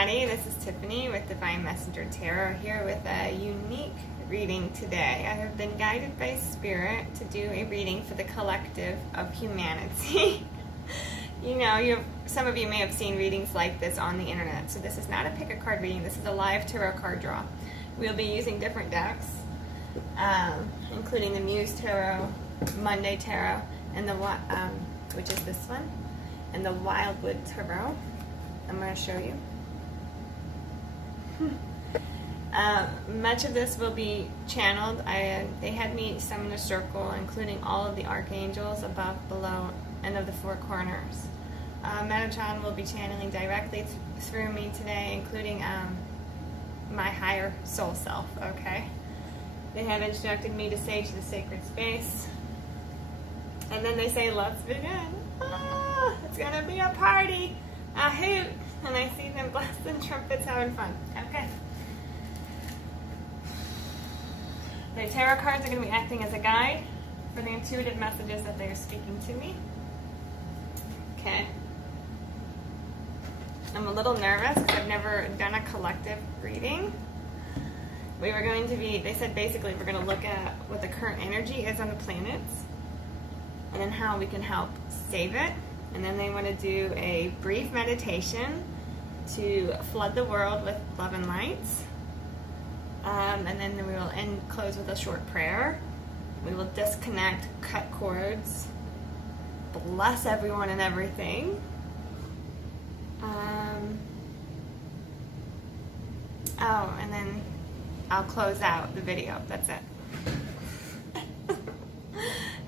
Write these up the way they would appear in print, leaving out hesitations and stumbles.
everybody, this is Tiffany with Divine Messenger Tarot here with a unique reading today. I have been guided by Spirit to do a reading for the collective of humanity. You know, some of you may have seen readings like this on the internet, so this is not a pick a card reading, this is a live tarot card draw. We'll be using different decks, including the Muse Tarot, Monday Tarot, and the which is this one, and the Wildwood Tarot. I'm going to show you. Much of this will be channeled. They had me summon a circle, including all of the archangels above, below, and of the four corners. Metatron will be channeling directly through me today, including my higher soul self, okay? They have instructed me to say to the sacred space, and then they say, let's begin. Ah, it's going to be a party. A hoot, and I see them blasting trumpets having fun. Okay. The tarot cards are going to be acting as a guide for the intuitive messages that they are speaking to me. Okay. I'm a little nervous because I've never done a collective reading. We were going to be, they said basically we're going to look at what the current energy is on the planets and then how we can help save it. And then they want to do a brief meditation to flood the world with love and light. And then we will close with a short prayer. We will disconnect, cut cords, bless everyone and everything. Oh, and then I'll close out the video. That's it.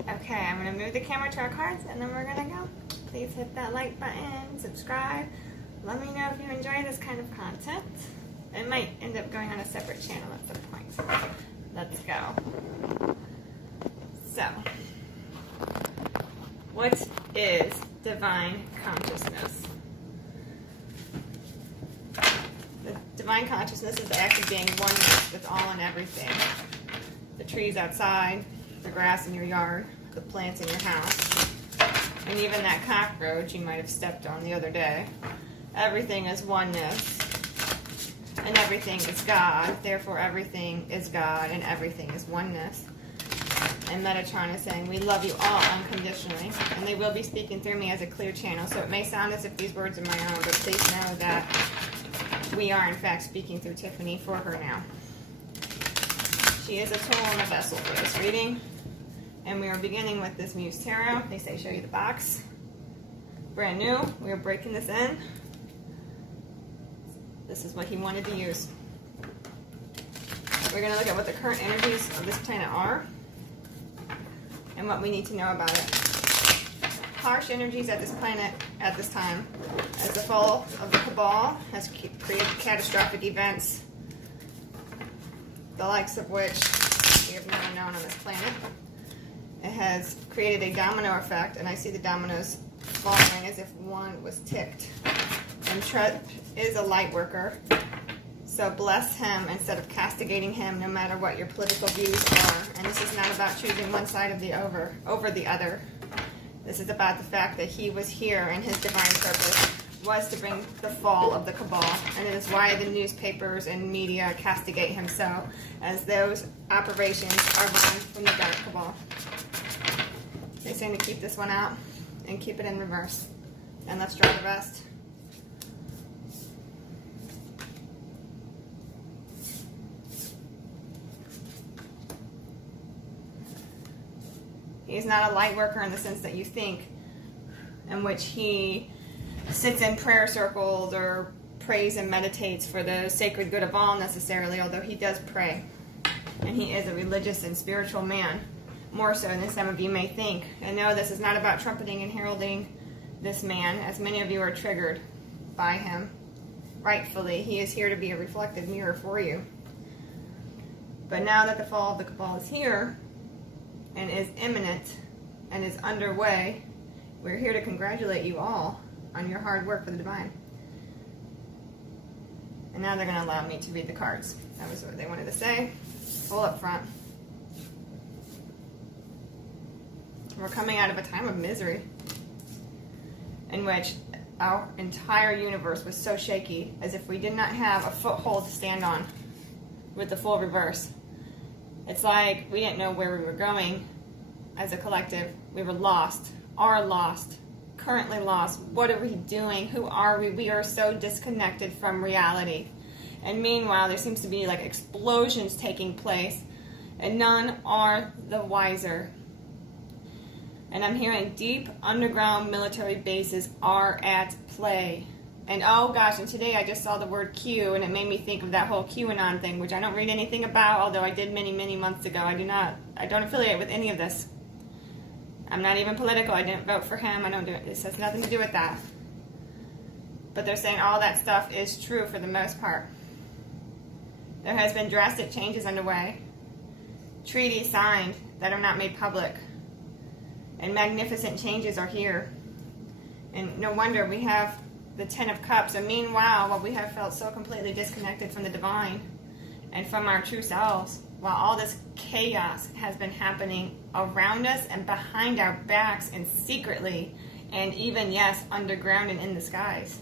Okay, I'm going to move the camera to our cards and then we're going to go. Please hit that like button, subscribe. Let me know if you enjoy this kind of content. It might end up going on a separate channel at some point. Let's go. So, what is divine consciousness? The divine consciousness is the act of being oneness with all and everything. The trees outside, the grass in your yard, the plants in your house, and even that cockroach you might have stepped on the other day. Everything is oneness, and everything is God. Therefore, everything is God, and everything is oneness. And Metatron is saying, we love you all unconditionally. And they will be speaking through me as a clear channel, so it may sound as if these words are my own, but please know that we are, in fact, speaking through Tiffany for her now. She is a tool and a vessel for this reading. And we are beginning with this Muse Tarot. They say show you the box. Brand new. We are breaking this in. This is what he wanted to use. We're going to look at what the current energies of this planet are and what we need to know about it. Harsh energies at this planet at this time, as the fall of the Cabal has created catastrophic events, the likes of which we have never known on this planet. It has created a domino effect, and I see the dominoes falling as if one was tipped. And Trent is a light worker, so bless him instead of castigating him, no matter what your political views are. And this is not about choosing one side of the over the other. This is about the fact that he was here, and his divine purpose was to bring the fall of the Cabal, and it is why the newspapers and media castigate him so, as those operations are run from the dark Cabal. They're saying to keep this one out and keep it in reverse. And let's draw the rest. He's not a light worker in the sense that you think, in which he sits in prayer circles or prays and meditates for the sacred good of all necessarily, although he does pray. And he is a religious and spiritual man. More so than some of you may think. And no, this is not about trumpeting and heralding this man, as many of you are triggered by him. Rightfully, he is here to be a reflective mirror for you. But now that the fall of the Cabal is here, and is imminent, and is underway, we're here to congratulate you all on your hard work for the divine. And now they're going to allow me to read the cards. That was what they wanted to say. Full up front. We're coming out of a time of misery in which our entire universe was so shaky, as if we did not have a foothold to stand on with the full reverse. It's like we didn't know where we were going as a collective. We were lost, are lost, currently lost. What are we doing? Who are we? We are so disconnected from reality. And meanwhile, there seems to be like explosions taking place, and none are the wiser. And I'm hearing deep underground military bases are at play. And oh gosh, and today I just saw the word Q, and it made me think of that whole QAnon thing, which I don't read anything about, although I did many, many months ago. I don't affiliate with any of this. I'm not even political. I didn't vote for him. I don't do it. This has nothing to do with that. But they're saying all that stuff is true for the most part. There has been drastic changes underway. Treaties signed that are not made public. And magnificent changes are here. And no wonder we have the Ten of Cups. And meanwhile, while we have felt so completely disconnected from the divine and from our true selves, while all this chaos has been happening around us and behind our backs and secretly, and even, yes, underground and in the skies.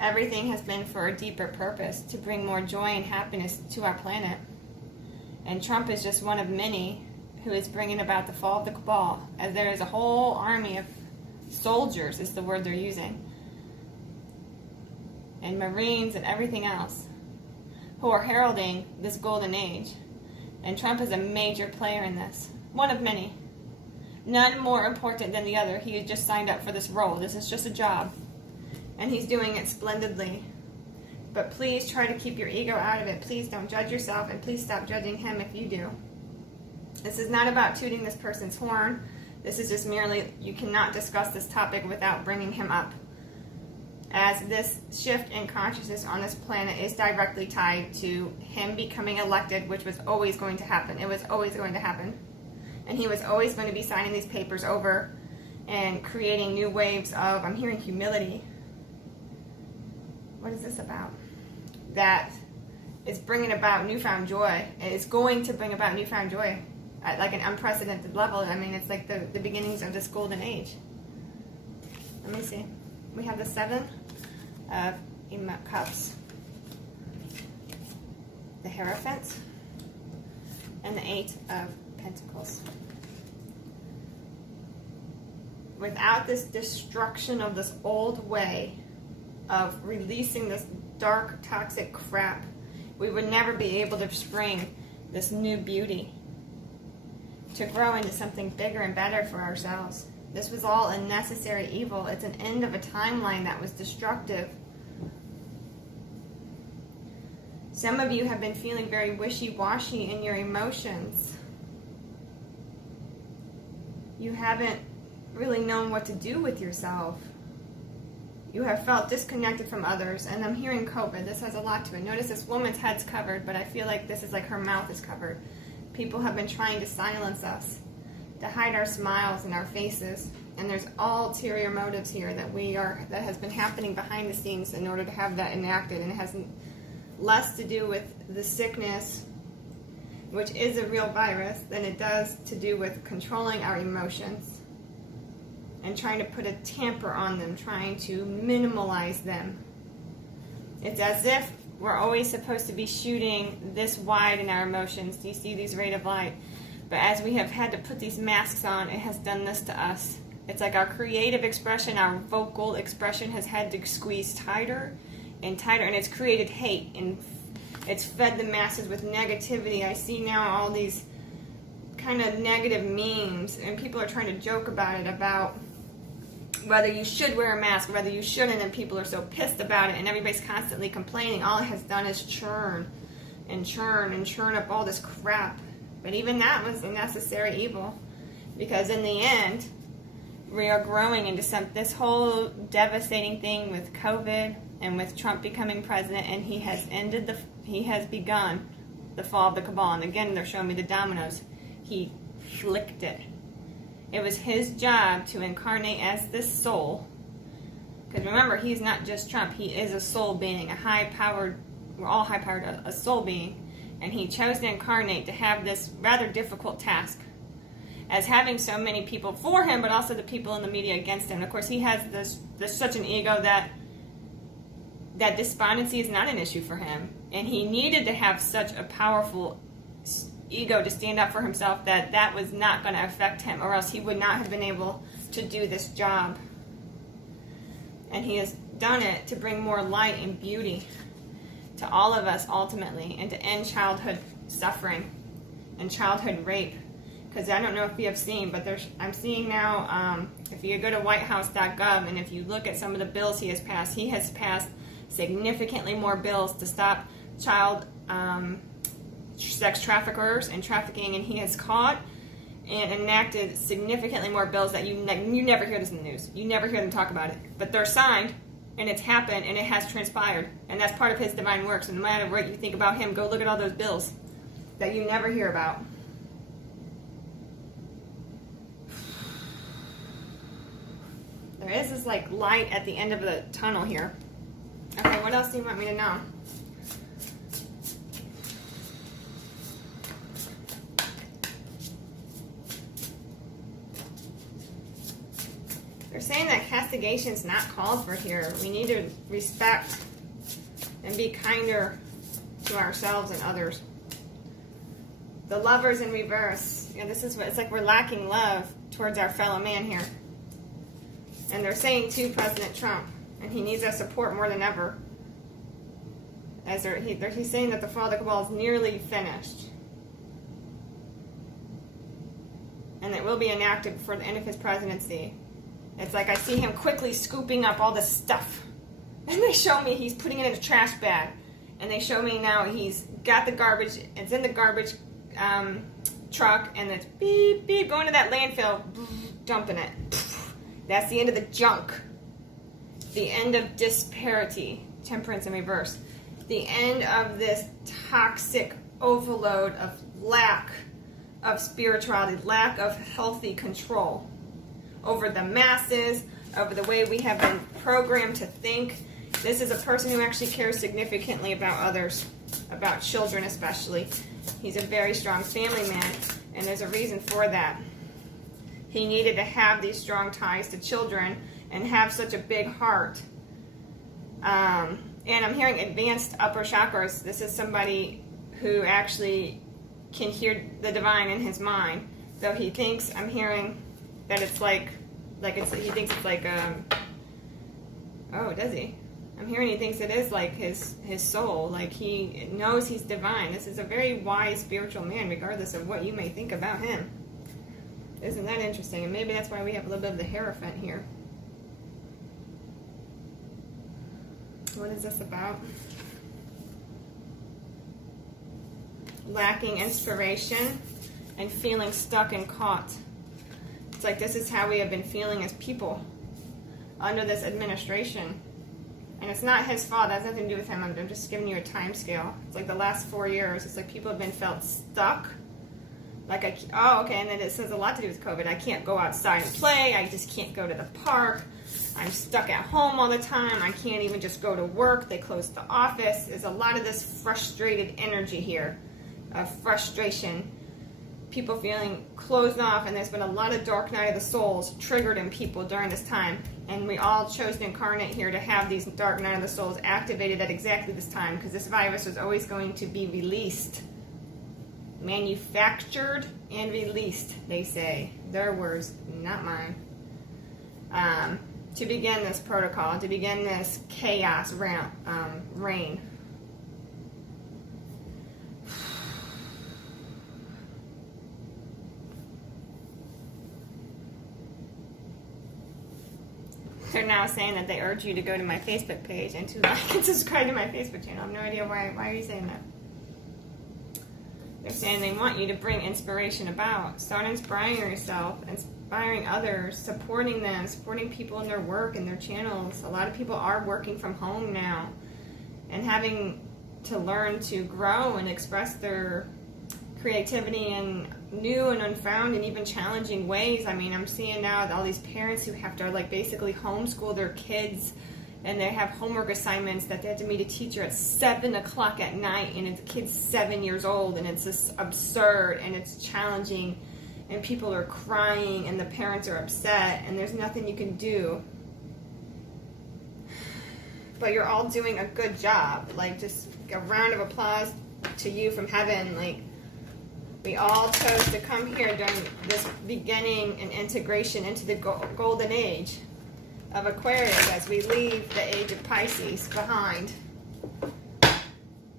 Everything has been for a deeper purpose, to bring more joy and happiness to our planet. And Trump is just one of many who is bringing about the fall of the cabal, as there is a whole army of soldiers, is the word they're using, and Marines and everything else, who are heralding this golden age. And Trump is a major player in this, one of many. None more important than the other. He has just signed up for this role. This is just a job, and he's doing it splendidly. But please try to keep your ego out of it. Please don't judge yourself, and please stop judging him if you do. This is not about tooting this person's horn. This is just merely, you cannot discuss this topic without bringing him up, as this shift in consciousness on this planet is directly tied to him becoming elected, which was always going to happen. It was always going to happen. And he was always going to be signing these papers over and creating new waves of, I'm hearing humility. What is this about? That is bringing about newfound joy. It's going to bring about newfound joy at like an unprecedented level. I mean, it's like the beginnings of this golden age. Let me see. We have the Seven of Cups, the Hierophant, and the Eight of Pentacles. Without this destruction of this old way of releasing this dark, toxic crap, we would never be able to spring this new beauty to grow into something bigger and better for ourselves. This was all a necessary evil. It's an end of a timeline that was destructive. Some of you have been feeling very wishy-washy in your emotions. You haven't really known what to do with yourself. You have felt disconnected from others, and I'm hearing COVID. This has a lot to it. Notice this woman's head's covered, but I feel like this is like her mouth is covered. People have been trying to silence us, to hide our smiles and our faces, and there's all ulterior motives here that has been happening behind the scenes in order to have that enacted, and it has less to do with the sickness, which is a real virus, than it does to do with controlling our emotions and trying to put a tamper on them, trying to minimalize them. It's as if we're always supposed to be shooting this wide in our emotions. Do you see these rate of light? But as we have had to put these masks on, it has done this to us. It's like our creative expression, our vocal expression has had to squeeze tighter and tighter, and it's created hate, and it's fed the masses with negativity. I see now all these kind of negative memes, and people are trying to joke about it, about whether you should wear a mask, whether you shouldn't, and people are so pissed about it, and everybody's constantly complaining. All it has done is churn and churn and churn up all this crap. But even that was a necessary evil, because in the end, we are growing into this whole devastating thing with COVID and with Trump becoming president, and he has begun the fall of the cabal. And again, they're showing me the dominoes. He flicked it. It was his job to incarnate as this soul. Because remember, he's not just Trump. He is a soul being, we're all high-powered, a soul being. And he chose to incarnate to have this rather difficult task. as having so many people for him, but also the people in the media against him. And of course, he has this such an ego that despondency is not an issue for him. And he needed to have such a powerful ego to stand up for himself that was not going to affect him, or else he would not have been able to do this job. And he has done it to bring more light and beauty to all of us ultimately, and to end childhood suffering and childhood rape. Because I don't know if you have seen, but I'm seeing now, if you go to whitehouse.gov and if you look at some of the bills he has passed significantly more bills to stop child sex traffickers and trafficking, and he has caught and enacted significantly more bills that you never hear this in the news. You never hear them talk about it. But they're signed, and it's happened, and it has transpired. And that's part of his divine works. And no matter what you think about him, go look at all those bills that you never hear about. There is this like light at the end of the tunnel here. Okay, what else do you want me to know? They're saying that castigation is not called for here. We need to respect and be kinder to ourselves and others. The Lovers in reverse. Yeah, this is what it's like. We're lacking love towards our fellow man here. And they're saying to President Trump, and he needs our support more than ever. As he's saying that the fall of the cabal is nearly finished. And it will be enacted before the end of his presidency. It's like I see him quickly scooping up all this stuff. And they show me he's putting it in a trash bag. And they show me now he's got the garbage. It's in the garbage truck. And it's beep, beep, going to that landfill, dumping it. That's the end of the junk. The end of disparity. Temperance in reverse. The end of this toxic overload of lack of spirituality, lack of healthy control over the masses, over the way we have been programmed to think. This is a person who actually cares significantly about others, about children especially. He's a very strong family man, and there's a reason for that. He needed to have these strong ties to children and have such a big heart. And I'm hearing advanced upper chakras. This is somebody who actually can hear the divine in his mind. Though he thinks, I'm hearing that it's like he thinks it's like, oh, does he? I'm hearing he thinks it is like his soul. Like he knows he's divine. This is a very wise spiritual man, regardless of what you may think about him. Isn't that interesting? And maybe that's why we have a little bit of the Hierophant here. What is this about? Lacking inspiration and feeling stuck and caught. It's like this is how we have been feeling as people under this administration. And it's not his fault. That has nothing to do with him. I'm just giving you a time scale. It's like the last 4 years. It's like people have been felt stuck. Like, and then it says a lot to do with COVID. I can't go outside and play. I just can't go to the park. I'm stuck at home all the time. I can't even just go to work. They closed the office. There's a lot of this frustrated energy here of frustration. People feeling closed off, and there's been a lot of dark night of the souls triggered in people during this time. And we all chose to incarnate here to have these dark night of the souls activated at exactly this time, because this virus was always going to be released. Manufactured and released, they say. Their words, not mine. To begin this protocol, to begin this chaos reign. They're now saying that they urge you to go to my Facebook page and to like and subscribe to my Facebook channel. I have no idea why. Why are you saying that? They're saying they want you to bring inspiration about. Start inspiring yourself, inspiring others, supporting them, supporting people in their work and their channels. A lot of people are working from home now and having to learn to grow and express their creativity in new and unfound and even challenging ways. I mean, I'm seeing now all these parents who have to like basically homeschool their kids, and they have homework assignments that they have to meet a teacher at 7 o'clock at night, and the kid's 7 years old, and it's just absurd, and it's challenging, and people are crying and the parents are upset and there's nothing you can do. But you're all doing a good job. Like, just a round of applause to you from heaven. Like, we all chose to come here during this beginning and integration into the golden age of Aquarius as we leave the age of Pisces behind.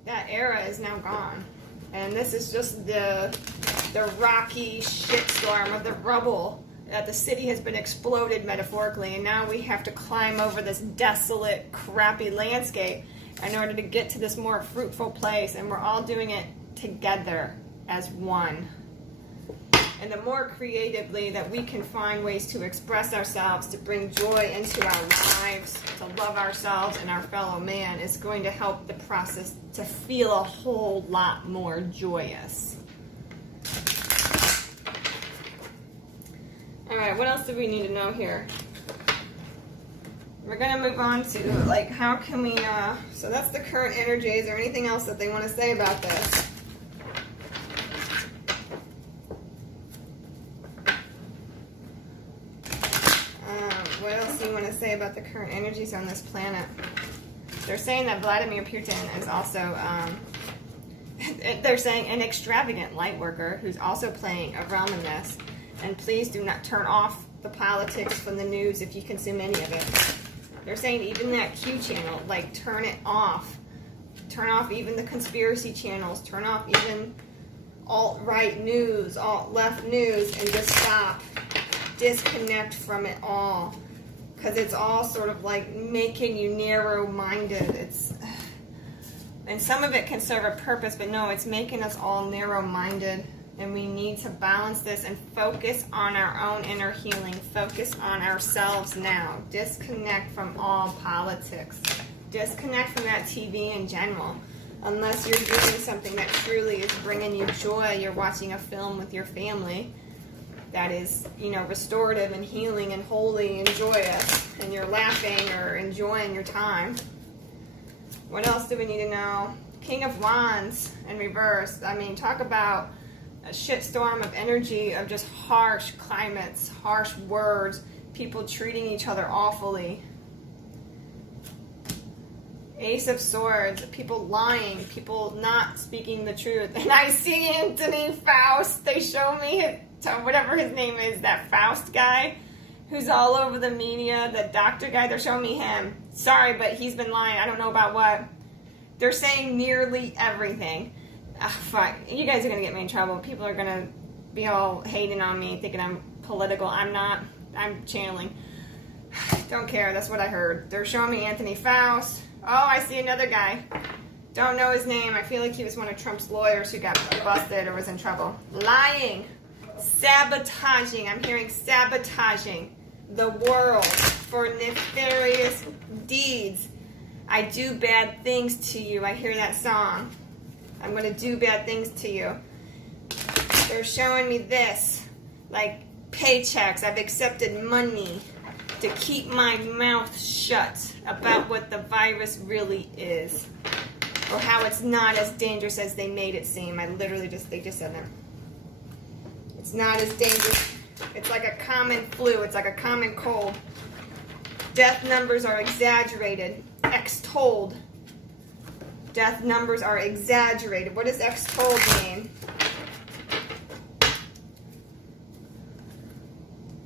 That era is now gone. And this is just the rocky shitstorm of the rubble that the city has been exploded metaphorically, and now we have to climb over this desolate, crappy landscape in order to get to this more fruitful place, and we're all doing it together as one. And the more creatively that we can find ways to express ourselves, to bring joy into our lives, to love ourselves and our fellow man, is going to help the process to feel a whole lot more joyous. Alright, what else do we need to know here? We're going to move on to, like, how can we, so that's the current energy. Is there anything else that they want to say about this? What else do you want to say about the current energies on this planet? They're saying that Vladimir Putin is also, they're saying an extravagant light worker who's also playing a realm in this. And please do not turn off the politics from the news if you consume any of it. They're saying even that Q channel, like, turn it off. Turn off even the conspiracy channels. Turn off even alt-right news, alt-left news, and just stop. Disconnect from it all. Because it's all sort of like making you narrow-minded. And some of it can serve a purpose, but no, it's making us all narrow-minded. And we need to balance this and focus on our own inner healing. Focus on ourselves now. Disconnect from all politics. Disconnect from that TV in general. Unless you're doing something that truly is bringing you joy. You're watching a film with your family that is, you know, restorative and healing and holy and joyous. And you're laughing or enjoying your time. What else do we need to know? King of Wands in reverse. I mean, talk about a shitstorm of energy, of just harsh climates, harsh words, people treating each other awfully. Ace of Swords, people lying, people not speaking the truth. And I see Anthony Faust. They show me whatever his name is, that Faust guy who's all over the media, the doctor guy. They're showing me him. Sorry, but he's been lying. I don't know about what. They're saying nearly everything. Fuck. You guys are going to get me in trouble. People are going to be all hating on me, thinking I'm political. I'm not. I'm channeling. Don't care. That's what I heard. They're showing me Anthony Faust. Oh, I see another guy. Don't know his name. I feel like he was one of Trump's lawyers who got busted or was in trouble. Lying. Sabotaging. I'm hearing sabotaging the world for nefarious deeds. I do bad things to you. I hear that song. I'm going to do bad things to you. They're showing me this. Like paychecks. I've accepted money to keep my mouth shut about what the virus really is. Or how it's not as dangerous as they made it seem. They just said that. It's not as dangerous. It's like a common flu. It's like a common cold. Death numbers are exaggerated. Extolled. Death numbers are exaggerated. What does extolled mean?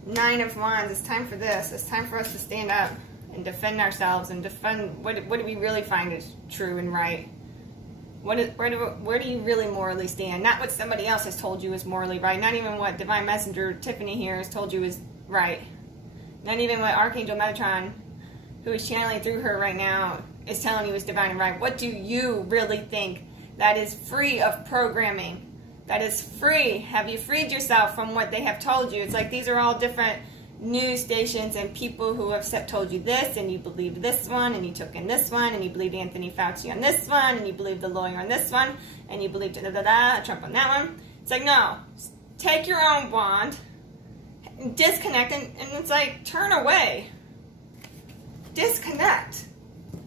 9 of Wands. It's time for this. It's time for us to stand up and defend ourselves and defend what do we really find is true and right. Where do you really morally stand? Not what somebody else has told you is morally right. Not even what Divine Messenger Tiffany here has told you is right. Not even what Archangel Metatron, who is channeling through her right now, is telling you is divine and right. What do you really think that is free of programming? That is free. Have you freed yourself from what they have told you? It's like these are all different news stations and people who have told you this, and you believed this one, and you took in this one, and you believed Anthony Fauci on this one, and you believed the lawyer on this one, and you believed Trump on that one. It's like, no. Take your own wand, disconnect, and it's like, turn away. Disconnect.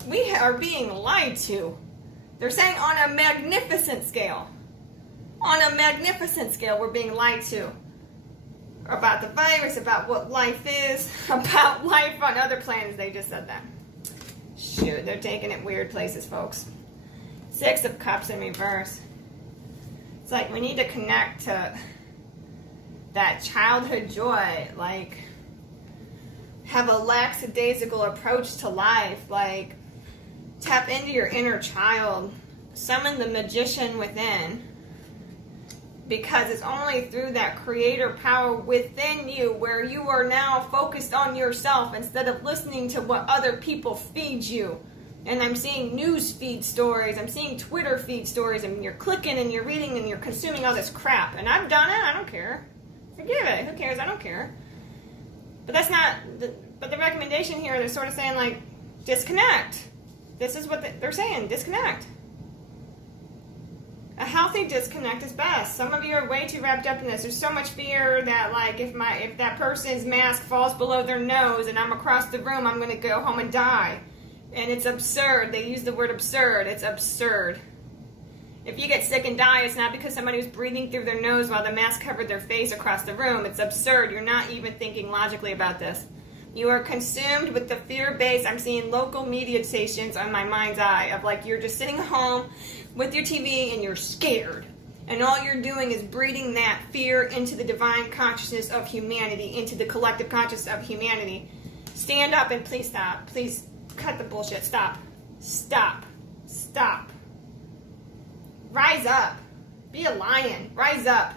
We are being lied to. They're saying on a magnificent scale. On a magnificent scale, we're being lied to. about the virus, about what life is, about life on other planets. They just said that. Shoot, they're taking it weird places, folks. 6 of Cups in reverse. It's like we need to connect to that childhood joy, like have a lackadaisical approach to life, like tap into your inner child, summon the magician within, because it's only through that creator power within you where you are now focused on yourself instead of listening to what other people feed you. And I'm seeing news feed stories, I'm seeing Twitter feed stories, and you're clicking and you're reading and you're consuming all this crap. And I've done it, I don't care. Forgive it, who cares, I don't care. But that's not, but the recommendation here, they're sort of saying like, disconnect. This is what they're saying, disconnect. A healthy disconnect is best. Some of you are way too wrapped up in this. There's so much fear that like if that person's mask falls below their nose and I'm across the room, I'm going to go home and die. And it's absurd. They use the word absurd. It's absurd. If you get sick and die, it's not because somebody was breathing through their nose while the mask covered their face across the room. It's absurd. You're not even thinking logically about this. You are consumed with the fear base. I'm seeing local media stations on my mind's eye of like you're just sitting home with your TV and you're scared. And all you're doing is breeding that fear into the divine consciousness of humanity, into the collective consciousness of humanity. Stand up and please stop. Please cut the bullshit. Stop. Stop. Stop. Rise up. Be a lion. Rise up.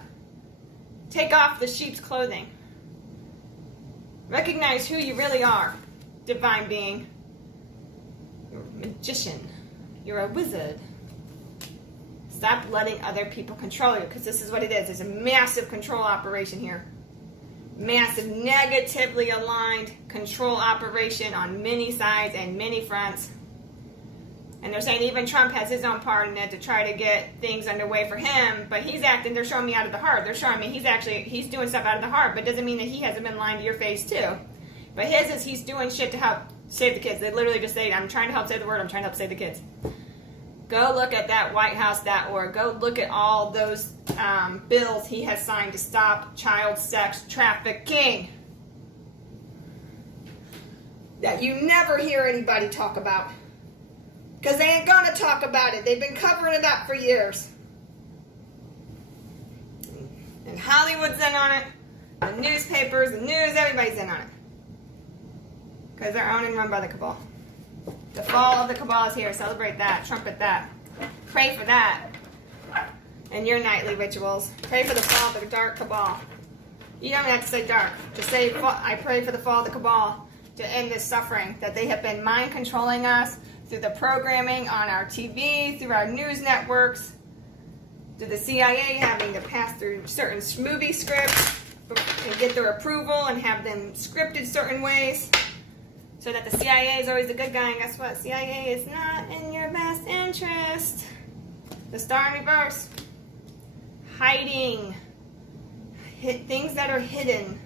Take off the sheep's clothing. Recognize who you really are, divine being. You're a magician. You're a wizard. Stop letting other people control you, because this is what it is. It's a massive control operation here. Massive, negatively aligned control operation on many sides and many fronts. And they're saying even Trump has his own part in it to try to get things underway for him, but he's acting, they're showing me out of the heart. They're showing me he's doing stuff out of the heart, but doesn't mean that he hasn't been lying to your face too. But his is he's doing shit to help save the kids. They literally just say, I'm trying to help save the world, I'm trying to help save the kids. Go look at that whitehouse.org. Go look at all those bills he has signed to stop child sex trafficking that you never hear anybody talk about. Because they ain't gonna talk about it. They've been covering it up for years. And Hollywood's in on it. The newspapers, the news, everybody's in on it. Because they're owned and run by the cabal. The fall of the cabal is here. Celebrate that. Trumpet that. Pray for that. And your nightly rituals. Pray for the fall of the dark cabal. You don't have to say dark. Just say, I pray for the fall of the cabal to end this suffering. That they have been mind controlling us through the programming on our TV, through our news networks, through the CIA having to pass through certain movie scripts and get their approval and have them scripted certain ways so that the CIA is always the good guy. And guess what? CIA is not in your best interest. The star in reverse. Hiding. Things that are hidden.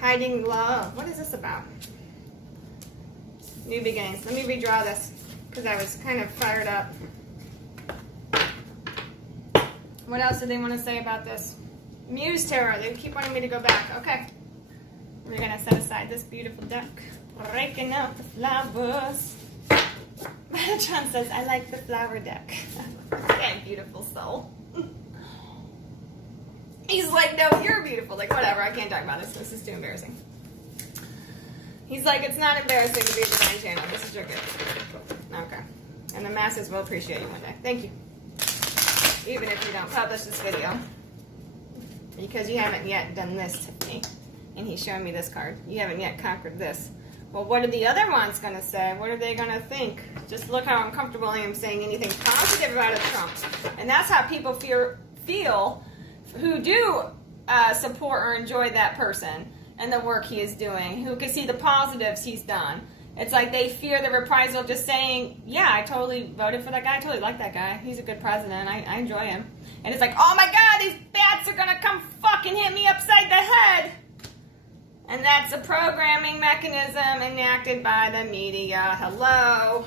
Hiding love. What is this about? New beginnings. Let me redraw this because I was kind of fired up. What else do they want to say about this? Muse Tarot. They keep wanting me to go back. Okay. We're going to set aside this beautiful deck. Breaking out the flowers. Metatron says, I like the flower deck. Okay, beautiful soul. He's like, no, you're beautiful. Like, whatever. I can't talk about this. This is too embarrassing. He's like, it's not embarrassing to be a divine channel. This is your gift. Okay. And the masses will appreciate you one day. Thank you. Even if you don't publish this video. Because you haven't yet done this to me. And he's showing me this card. You haven't yet conquered this. Well, what are the other ones going to say? What are they going to think? Just look how uncomfortable I am saying anything positive about Trump. And that's how people feel who do support or enjoy that person and the work he is doing, who can see the positives he's done. It's like they fear the reprisal of just saying, yeah, I totally voted for that guy. I totally like that guy. He's a good president. I enjoy him. And it's like, oh my God, these bats are going to come fucking hit me upside the head. And that's a programming mechanism enacted by the media. Hello.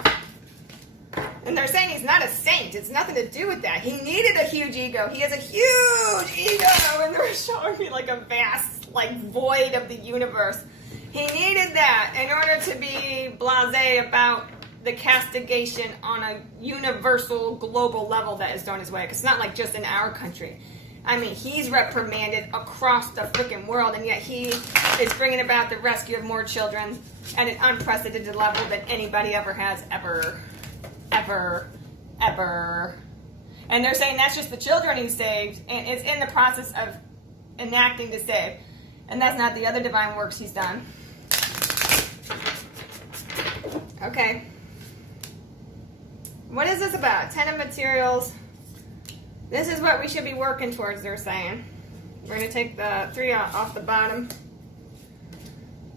And they're saying he's not a saint. It's nothing to do with that. He needed a huge ego. He has a huge ego. And they're showing me like a vast, like, void of the universe. He needed that in order to be blasé about the castigation on a universal, global level that is thrown his way. Because it's not like just in our country. I mean, he's reprimanded across the freaking world, and yet he is bringing about the rescue of more children at an unprecedented level than anybody ever has, ever. And they're saying that's just the children he saved, and it's in the process of enacting to save. And that's not the other divine works he's done. Okay. What is this about? 10 of materials. This is what we should be working towards, they're saying. We're going to take the 3 off the bottom.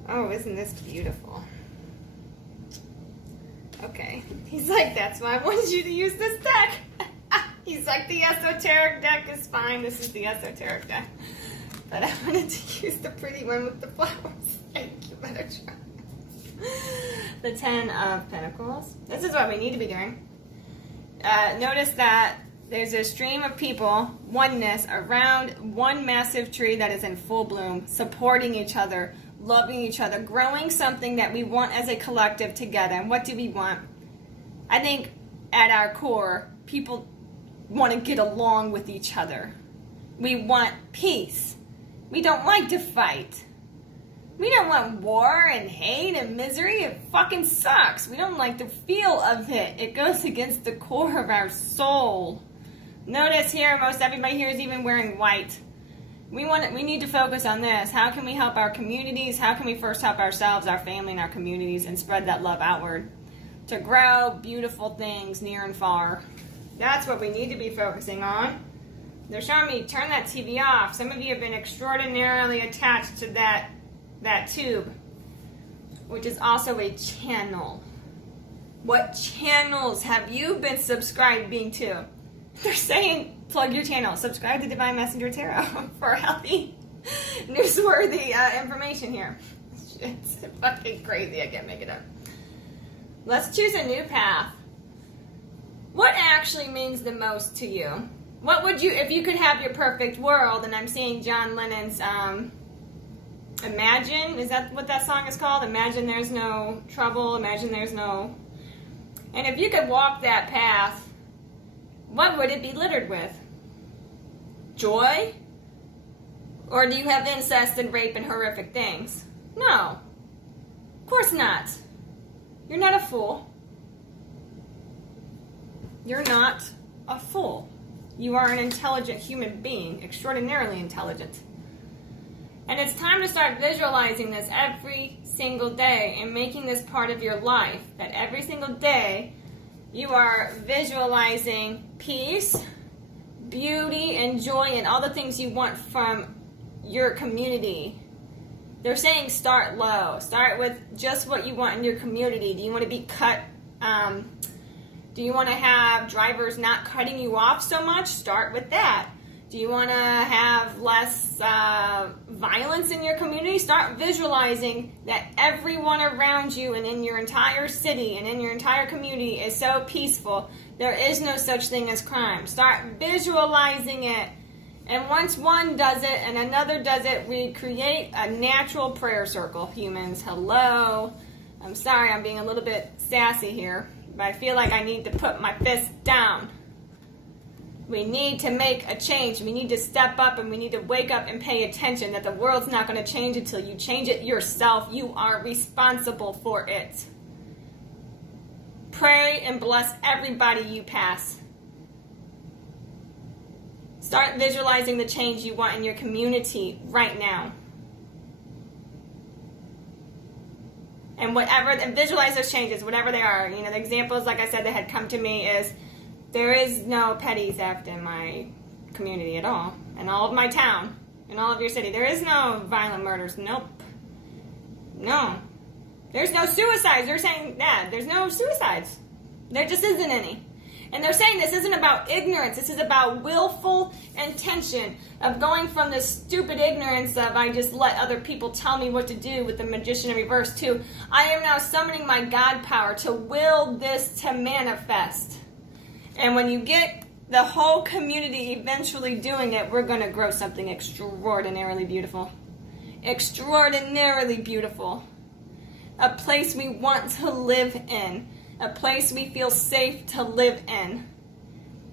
Oh, isn't this beautiful? Okay. He's like, that's why I wanted you to use this deck. He's like, the esoteric deck is fine. This is the esoteric deck. But I wanted to use the pretty one with the flowers. Thank you, Metatron. The 10 of Pentacles. This is what we need to be doing. Notice that there's a stream of people, oneness, around one massive tree that is in full bloom, supporting each other, loving each other, growing something that we want as a collective together. And what do we want? I think at our core, people want to get along with each other. We want peace. We don't like to fight. We don't want war and hate and misery. It fucking sucks. We don't like the feel of it. It goes against the core of our soul. Notice here, most everybody here is even wearing white. We need to focus on this. How can we help our communities? How can we first help ourselves, our family, and our communities, and spread that love outward to grow beautiful things near and far? That's what we need to be focusing on. They're showing me turn that TV off. Some of you have been extraordinarily attached to that tube, which is also a channel. What channels have you been subscribing to? They're saying plug your channel. Subscribe to Divine Messenger Tarot for healthy, newsworthy information here. It's fucking crazy. I can't make it up. Let's choose a new path. What actually means the most to you? What would you, if you could have your perfect world, and I'm seeing John Lennon's Imagine, is that what that song is called? Imagine there's no trouble, imagine there's no... And if you could walk that path, what would it be littered with? Joy? Or do you have incest and rape and horrific things? No. Of course not. You're not a fool. You're not a fool. You are an intelligent human being, extraordinarily intelligent. And it's time to start visualizing this every single day and making this part of your life. That every single day you are visualizing peace, beauty, and joy, and all the things you want from your community. They're saying start low. Start with just what you want in your community. Do you want to be cut? Do you want to have drivers not cutting you off so much? Start with that. Do you want to have less violence in your community? Start visualizing that everyone around you and in your entire city and in your entire community is so peaceful. There is no such thing as crime. Start visualizing it. And once one does it and another does it, we create a natural prayer circle, humans. Hello. I'm sorry I'm being a little bit sassy here, but I feel like I need to put my fist down. We need to make a change. We need to step up and we need to wake up and pay attention that the world's not going to change until you change it yourself. You are responsible for it. Pray and bless everybody you pass. Start visualizing the change you want in your community right now. And visualize those changes, whatever they are. You know, the examples, like I said, that had come to me is there is no petty theft in my community at all. In all of my town, in all of your city. There is no violent murders. Nope. No. There's no suicides. They're saying that. There's no suicides. There just isn't any. And they're saying this isn't about ignorance. This is about willful intention of going from this stupid ignorance of I just let other people tell me what to do with the magician in reverse to I am now summoning my God power to will this to manifest. And when you get the whole community eventually doing it, we're going to grow something extraordinarily beautiful. Extraordinarily beautiful. A place we want to live in. A place we feel safe to live in.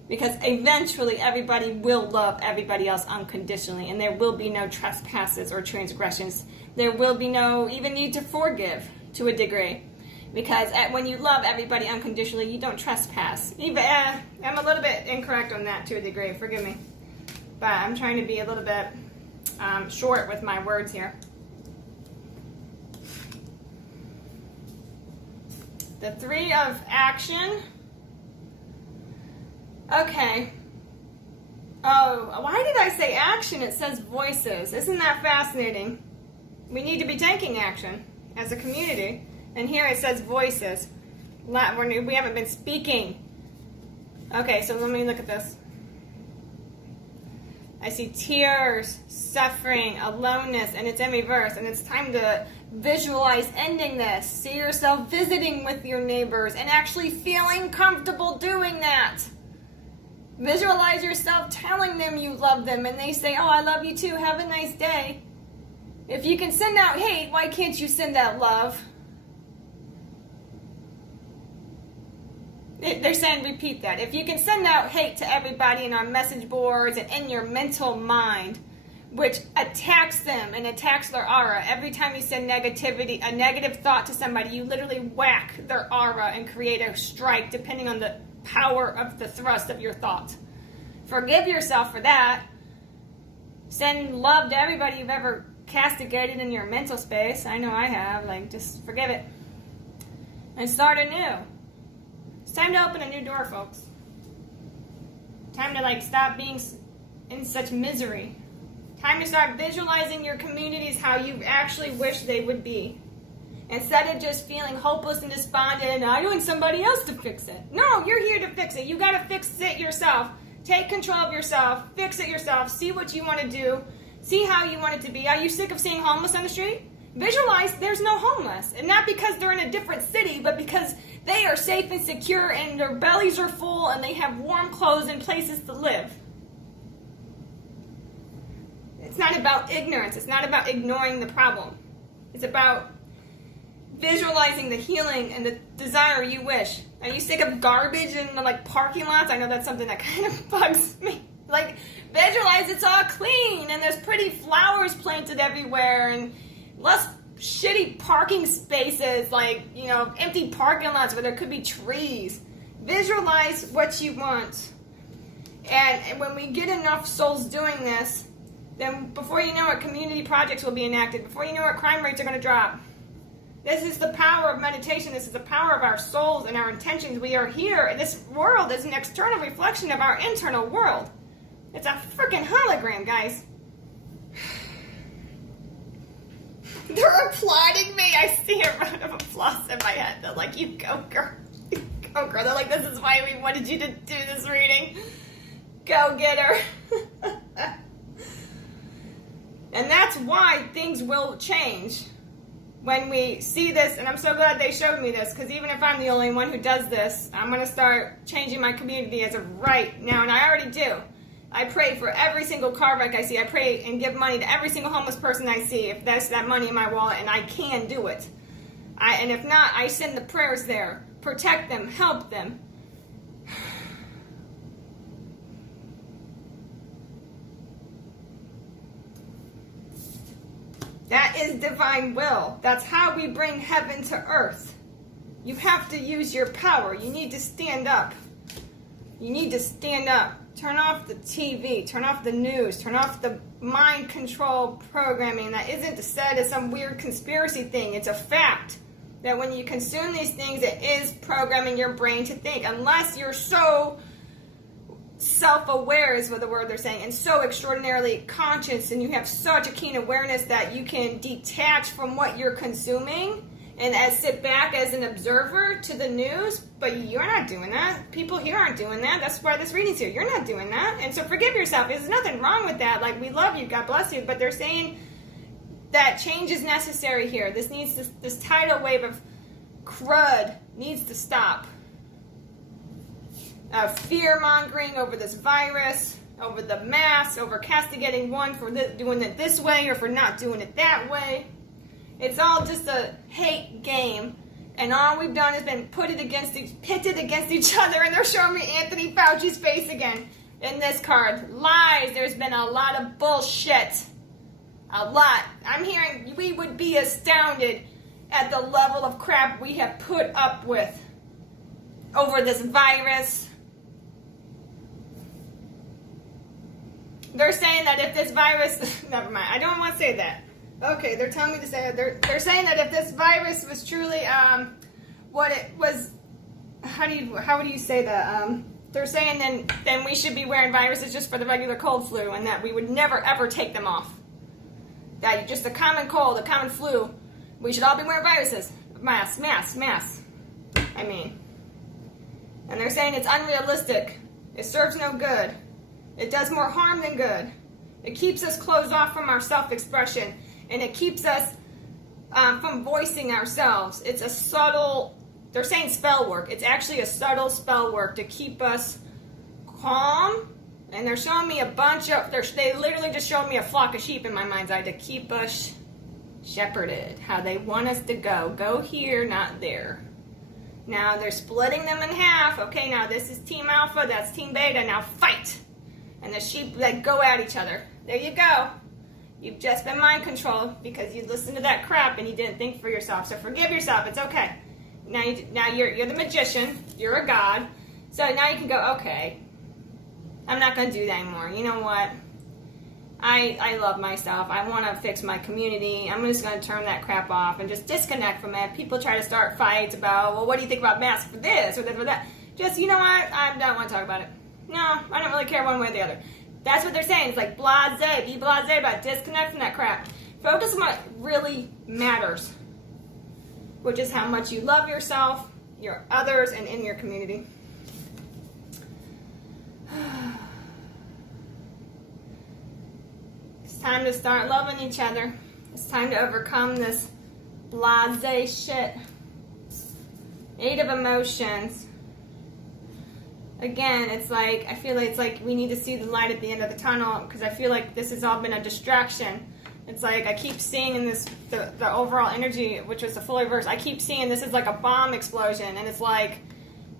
Because eventually everybody will love everybody else unconditionally, and there will be no trespasses or transgressions. There will be no even need to forgive to a degree. Because when you love everybody unconditionally, you don't trespass. I'm a little bit incorrect on that to a degree, forgive me. But I'm trying to be a little bit short with my words here. The 3 of action. Okay. Oh, why did I say action? It says voices. Isn't that fascinating? We need to be taking action as a community. And here it says voices. We haven't been speaking. Okay, so let me look at this. I see tears, suffering, aloneness, and it's in reverse. And it's time to visualize ending this. See yourself visiting with your neighbors and actually feeling comfortable doing that. Visualize yourself telling them you love them and they say, oh, I love you too. Have a nice day. If you can send out hate, why can't you send out love? They're saying repeat that. If you can send out hate to everybody in our message boards and in your mental mind, which attacks them and attacks their aura. Every time you send negativity, a negative thought to somebody, you literally whack their aura and create a strike depending on the power of the thrust of your thought. Forgive yourself for that. Send love to everybody you've ever castigated in your mental space. I know I have. Just forgive it. And start anew. It's time to open a new door, folks. Time to stop being in such misery. Time to start visualizing your communities how you actually wish they would be. Instead of just feeling hopeless and despondent and I want somebody else to fix it. No, you're here to fix it. You got to fix it yourself. Take control of yourself. Fix it yourself. See what you want to do. See how you want it to be. Are you sick of seeing homeless on the street? Visualize there's no homeless. And not because they're in a different city, but because they are safe and secure and their bellies are full and they have warm clothes and places to live. It's not about ignorance. It's not about ignoring the problem. It's about visualizing the healing and the desire you wish. Are you sick of garbage in parking lots? I know that's something that kind of bugs me. Visualize it's all clean and there's pretty flowers planted everywhere and less shitty parking spaces, empty parking lots where there could be trees. Visualize what you want. And when we get enough souls doing this, then before you know it, community projects will be enacted. Before you know it, crime rates are going to drop. This is the power of meditation. This is the power of our souls and our intentions. We are here, and this world is an external reflection of our internal world. It's a freaking hologram, guys. They're applauding me. I see a round of applause in my head. They're like, you go, girl. You go, girl. They're like, this is why we wanted you to do this reading. Go get her. And that's why things will change when we see this. And I'm so glad they showed me this, because even if I'm the only one who does this, I'm going to start changing my community as of right now. And I already do. I pray for every single car wreck I see. I pray and give money to every single homeless person I see, if that's that money in my wallet, and I can do it. And if not, I send the prayers there. Protect them. Help them. That is divine will. That's how we bring heaven to earth. You have to use your power. You need to stand up. You need to stand up. Turn off the TV. Turn off the news. Turn off the mind control programming. That isn't said as some weird conspiracy thing. It's a fact that when you consume these things, it is programming your brain to think. Unless you're so self-aware is what the word they're saying, and so extraordinarily conscious, and you have such a keen awareness that you can detach from what you're consuming, and sit back as an observer to the news, but you're not doing that. People here aren't doing that. That's why this reading's here. You're not doing that. And so forgive yourself. There's nothing wrong with that. Like, we love you. God bless you. But they're saying that change is necessary here. This tidal wave of crud needs to stop. Fear-mongering over this virus, over the masks, over castigating one for doing it this way or for not doing it that way. It's all just a hate game, and all we've done has been pitted against each other, and they're showing me Anthony Fauci's face again in this card. Lies. There's been a lot of bullshit. A lot. I'm hearing we would be astounded at the level of crap we have put up with over this virus. They're saying that if this virus, never mind, I don't want to say that. Okay, they're telling me to say, they're saying that if this virus was truly what it was, how do you say that? They're saying then we should be wearing viruses just for the regular cold flu, and that we would never ever take them off. That just a common cold, a common flu, we should all be wearing viruses. Masks. I mean. And they're saying it's unrealistic. It serves no good. It does more harm than good. It keeps us closed off from our self-expression. And it keeps us from voicing ourselves. It's a subtle, they're saying spell work. It's actually a subtle spell work to keep us calm. And they're showing me a bunch of, they literally just showed me a flock of sheep in my mind's eye to keep us shepherded. How they want us to go. Go here, not there. Now they're splitting them in half. Okay, now this is Team Alpha, that's Team Beta. Now fight. And the sheep like go at each other. There you go. You've just been mind controlled because you listened to that crap and you didn't think for yourself. So forgive yourself. It's okay. Now you're the magician. You're a god. So now you can go, okay, I'm not going to do that anymore. You know what? I love myself. I want to fix my community. I'm just going to turn that crap off and just disconnect from it. People try to start fights about, well, what do you think about masks for this or this or that? Just, you know what? I don't want to talk about it. No, I don't really care one way or the other. That's what they're saying. It's like blasé. Be blasé about it. Disconnect from that crap. Focus on what really matters, which is how much you love yourself, your others, and in your community. It's time to start loving each other. It's time to overcome this blasé shit. 8 of emotions. Again, it's like, I feel like it's like we need to see the light at the end of the tunnel because I feel like this has all been a distraction. It's like I keep seeing in this, the overall energy, which was the full reverse, I keep seeing this is like a bomb explosion, and it's like,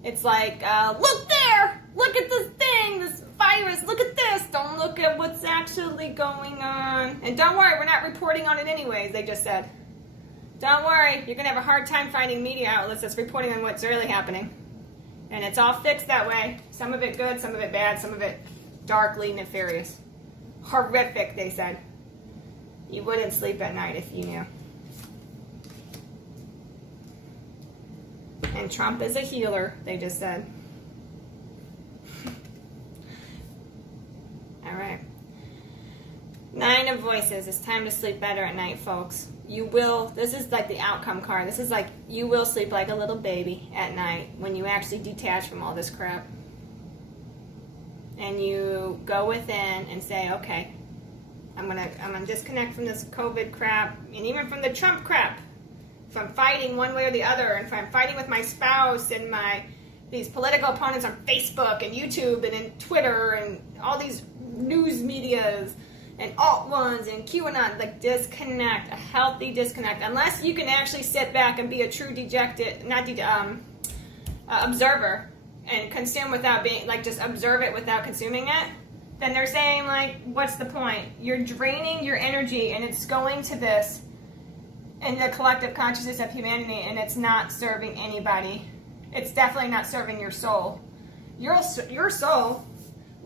look there! Look at this thing, this virus, look at this! Don't look at what's actually going on. And don't worry, we're not reporting on it anyways, they just said. Don't worry, you're going to have a hard time finding media outlets that's reporting on what's really happening. And it's all fixed that way. Some of it good, some of it bad, some of it darkly nefarious. Horrific, they said. You wouldn't sleep at night if you knew. And Trump is a healer, they just said. All right. 9 of Voices. It's time to sleep better at night, folks. You will, this is like the outcome card. This is like, you will sleep like a little baby at night when you actually detach from all this crap. And you go within and say, okay, I'm gonna disconnect from this COVID crap, and even from the Trump crap. If I'm fighting one way or the other, and if I'm fighting with my spouse and these political opponents on Facebook and YouTube and in Twitter and all these news medias and alt ones and QAnon, like disconnect, a healthy disconnect. Unless you can actually sit back and be a true observer and consume without being, like just observe it without consuming it, then they're saying like, what's the point? You're draining your energy and it's going to this in the collective consciousness of humanity, and it's not serving anybody. It's definitely not serving your soul. Your soul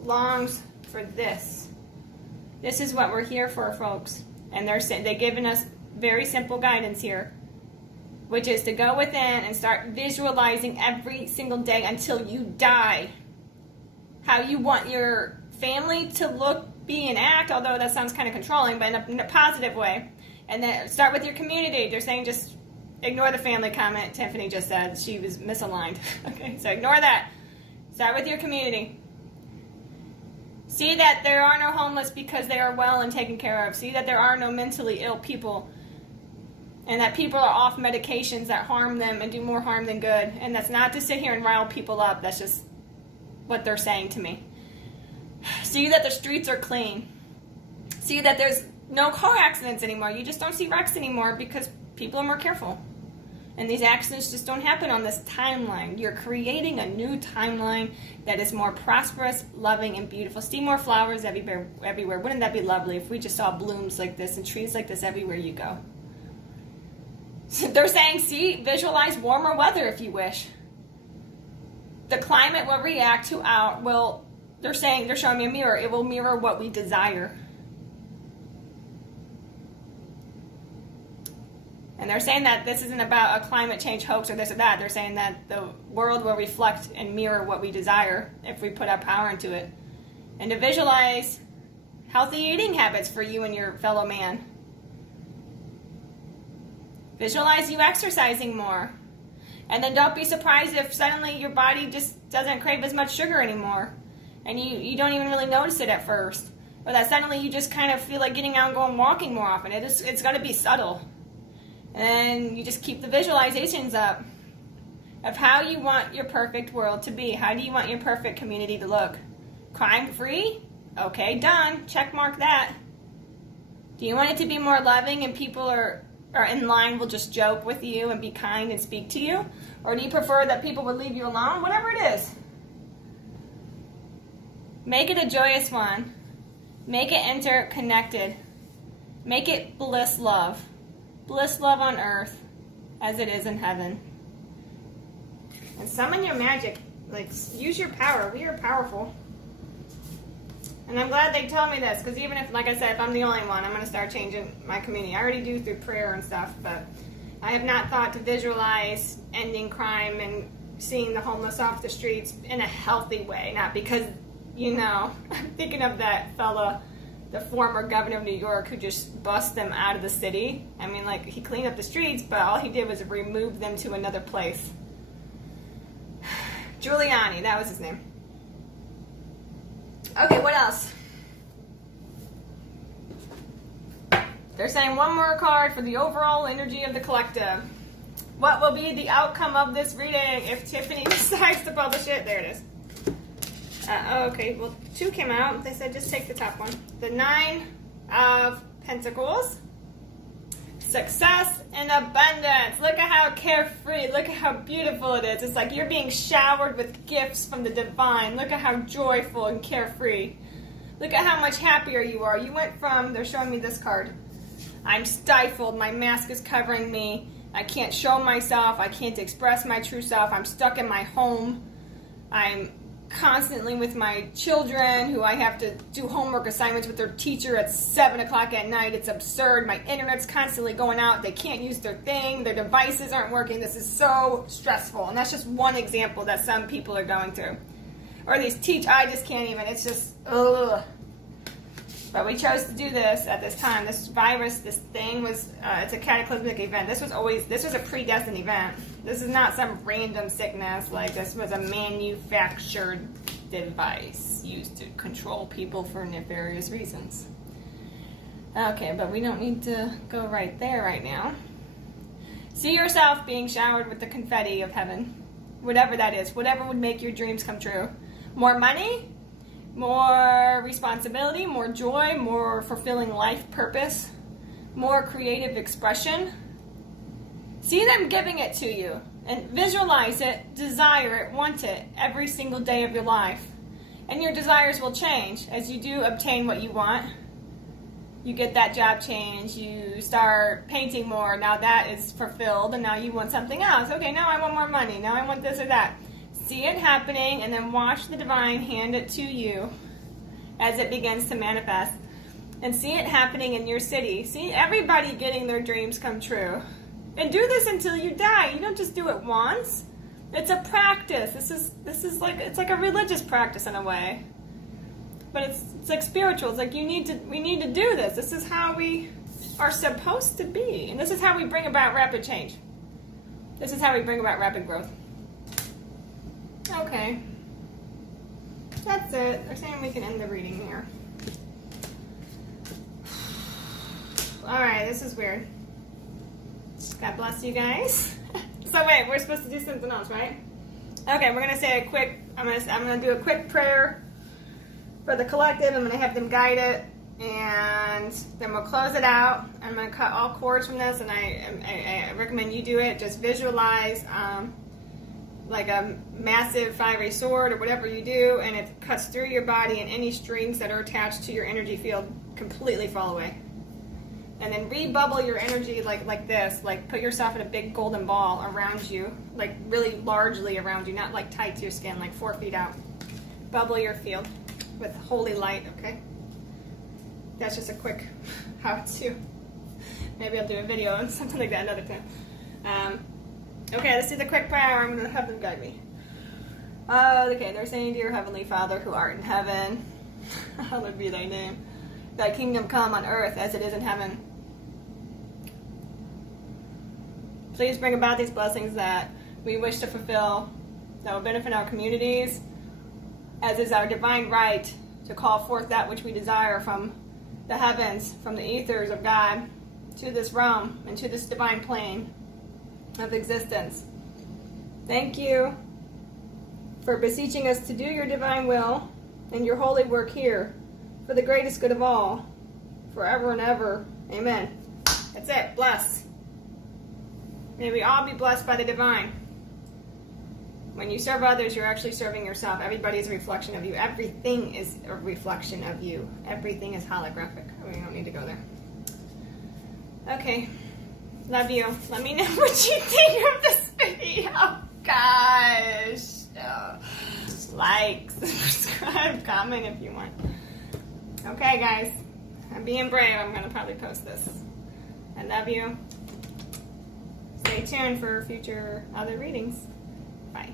longs for this. This is what we're here for, folks. And they've given us very simple guidance here, which is to go within and start visualizing every single day until you die how you want your family to look, be, and act, although that sounds kind of controlling, but in a positive way. And then start with your community. They're saying just ignore the family comment Tiffany just said. She was misaligned. Okay, so ignore that. Start with your community. See that there are no homeless because they are well and taken care of. See that there are no mentally ill people. And that people are off medications that harm them and do more harm than good. And that's not to sit here and rile people up. That's just what they're saying to me. See that the streets are clean. See that there's no car accidents anymore. You just don't see wrecks anymore because people are more careful. And these accidents just don't happen on this timeline. You're creating a new timeline that is more prosperous, loving, and beautiful. See more flowers everywhere. Wouldn't that be lovely if we just saw blooms like this and trees like this everywhere you go? They're saying, see, visualize warmer weather if you wish. The climate will react to they're showing me a mirror. It will mirror what we desire. And they're saying that this isn't about a climate change hoax or this or that. They're saying that the world will reflect and mirror what we desire if we put our power into it. And to visualize healthy eating habits for you and your fellow man. Visualize you exercising more. And then don't be surprised if suddenly your body just doesn't crave as much sugar anymore. And you don't even really notice it at first. Or that suddenly you just kind of feel like getting out and going walking more often. It's going to be subtle. And you just keep the visualizations up of how you want your perfect world to be. How do you want your perfect community to look? Crime-free? Okay, done. Check mark that. Do you want it to be more loving and people are in line, will just joke with you and be kind and speak to you? Or do you prefer that people would leave you alone? Whatever it is. Make it a joyous one. Make it interconnected. Make it bliss love. Bliss love on earth as it is in heaven. And summon your magic. Like, use your power. We are powerful. And I'm glad they told me this, because even if, like I said, if I'm the only one, I'm going to start changing my community. I already do through prayer and stuff, but I have not thought to visualize ending crime and seeing the homeless off the streets in a healthy way. Not because, I'm thinking of that fella, the former governor of New York, who just bust them out of the city. I mean, like, he cleaned up the streets, but all he did was remove them to another place. Giuliani, that was his name. Okay, what else? They're saying one more card for the overall energy of the collective. What will be the outcome of this reading if Tiffany decides to publish it? There it is. Okay, well, 2 came out. They said just take the top one. The 9 of Pentacles. Success and abundance. Look at how carefree. Look at how beautiful it is. It's like you're being showered with gifts from the divine. Look at how joyful and carefree. Look at how much happier you are. You went from, they're showing me this card. I'm stifled. My mask is covering me. I can't show myself. I can't express my true self. I'm stuck in my home. I'm constantly with my children who I have to do homework assignments with their teacher at 7 o'clock at night. It's absurd. My internet's constantly going out. They can't use their thing. Their devices aren't working. This is so stressful. And that's just one example that some people are going through. Or these I just can't even. It's just, ugh. But we chose to do this at this time. This virus, this thing was, it's a cataclysmic event. This was a predestined event. This is not some random sickness. Like, this was a manufactured device used to control people for nefarious reasons. Okay, but we don't need to go right there right now. See yourself being showered with the confetti of heaven. Whatever that is. Whatever would make your dreams come true. More money? More responsibility, more joy, more fulfilling life purpose, more creative expression. See them giving it to you and visualize it, desire it, want it every single day of your life. And your desires will change as you do obtain what you want. You get that job change, you start painting more, now that is fulfilled and now you want something else. Okay, now I want more money, now I want this or that. See it happening and then watch the divine hand it to you as it begins to manifest. And see it happening in your city. See everybody getting their dreams come true. And do this until you die. You don't just do it once. It's a practice. This is like, it's like a religious practice in a way. But it's like spiritual. It's like we need to do this. This is how we are supposed to be. And this is how we bring about rapid change. This is how we bring about rapid growth. Okay. That's it. They're saying we can end the reading here. Alright, this is weird. God bless you guys. So wait, we're supposed to do something else, right? Okay, we're gonna say a quick, I'm gonna do a quick prayer for the collective. I'm gonna have them guide it, and then we'll close it out. I'm gonna cut all cords from this, and I recommend you do it. Just visualize like a massive fiery sword or whatever you do, and it cuts through your body, and any strings that are attached to your energy field completely fall away. And then rebubble your energy like this, like put yourself in a big golden ball around you, like really largely around you, not like tight to your skin, like 4 feet out. Bubble your field with holy light, okay? That's just a quick how-to. Maybe I'll do a video on something like that another time. Okay, let's do the quick prayer. I'm going to have them guide me. Okay, they're saying, Dear Heavenly Father, who art in heaven, hallowed be thy name. Thy kingdom come on earth as it is in heaven. Please bring about these blessings that we wish to fulfill, that will benefit our communities, as is our divine right to call forth that which we desire from the heavens, from the ethers of God, to this realm and to this divine plane of existence. Thank you for beseeching us to do your divine will and your holy work here for the greatest good of all, forever and ever. Amen. That's it. Bless. May we all be blessed by the divine. When you serve others, you're actually serving yourself. Everybody is a reflection of you. Everything is a reflection of you. Everything is holographic. We don't need to go there. Okay. Love you. Let me know what you think of this video. Gosh. Like, subscribe, comment if you want. Okay, guys. I'm being brave. I'm going to probably post this. I love you. Stay tuned for future other readings. Bye.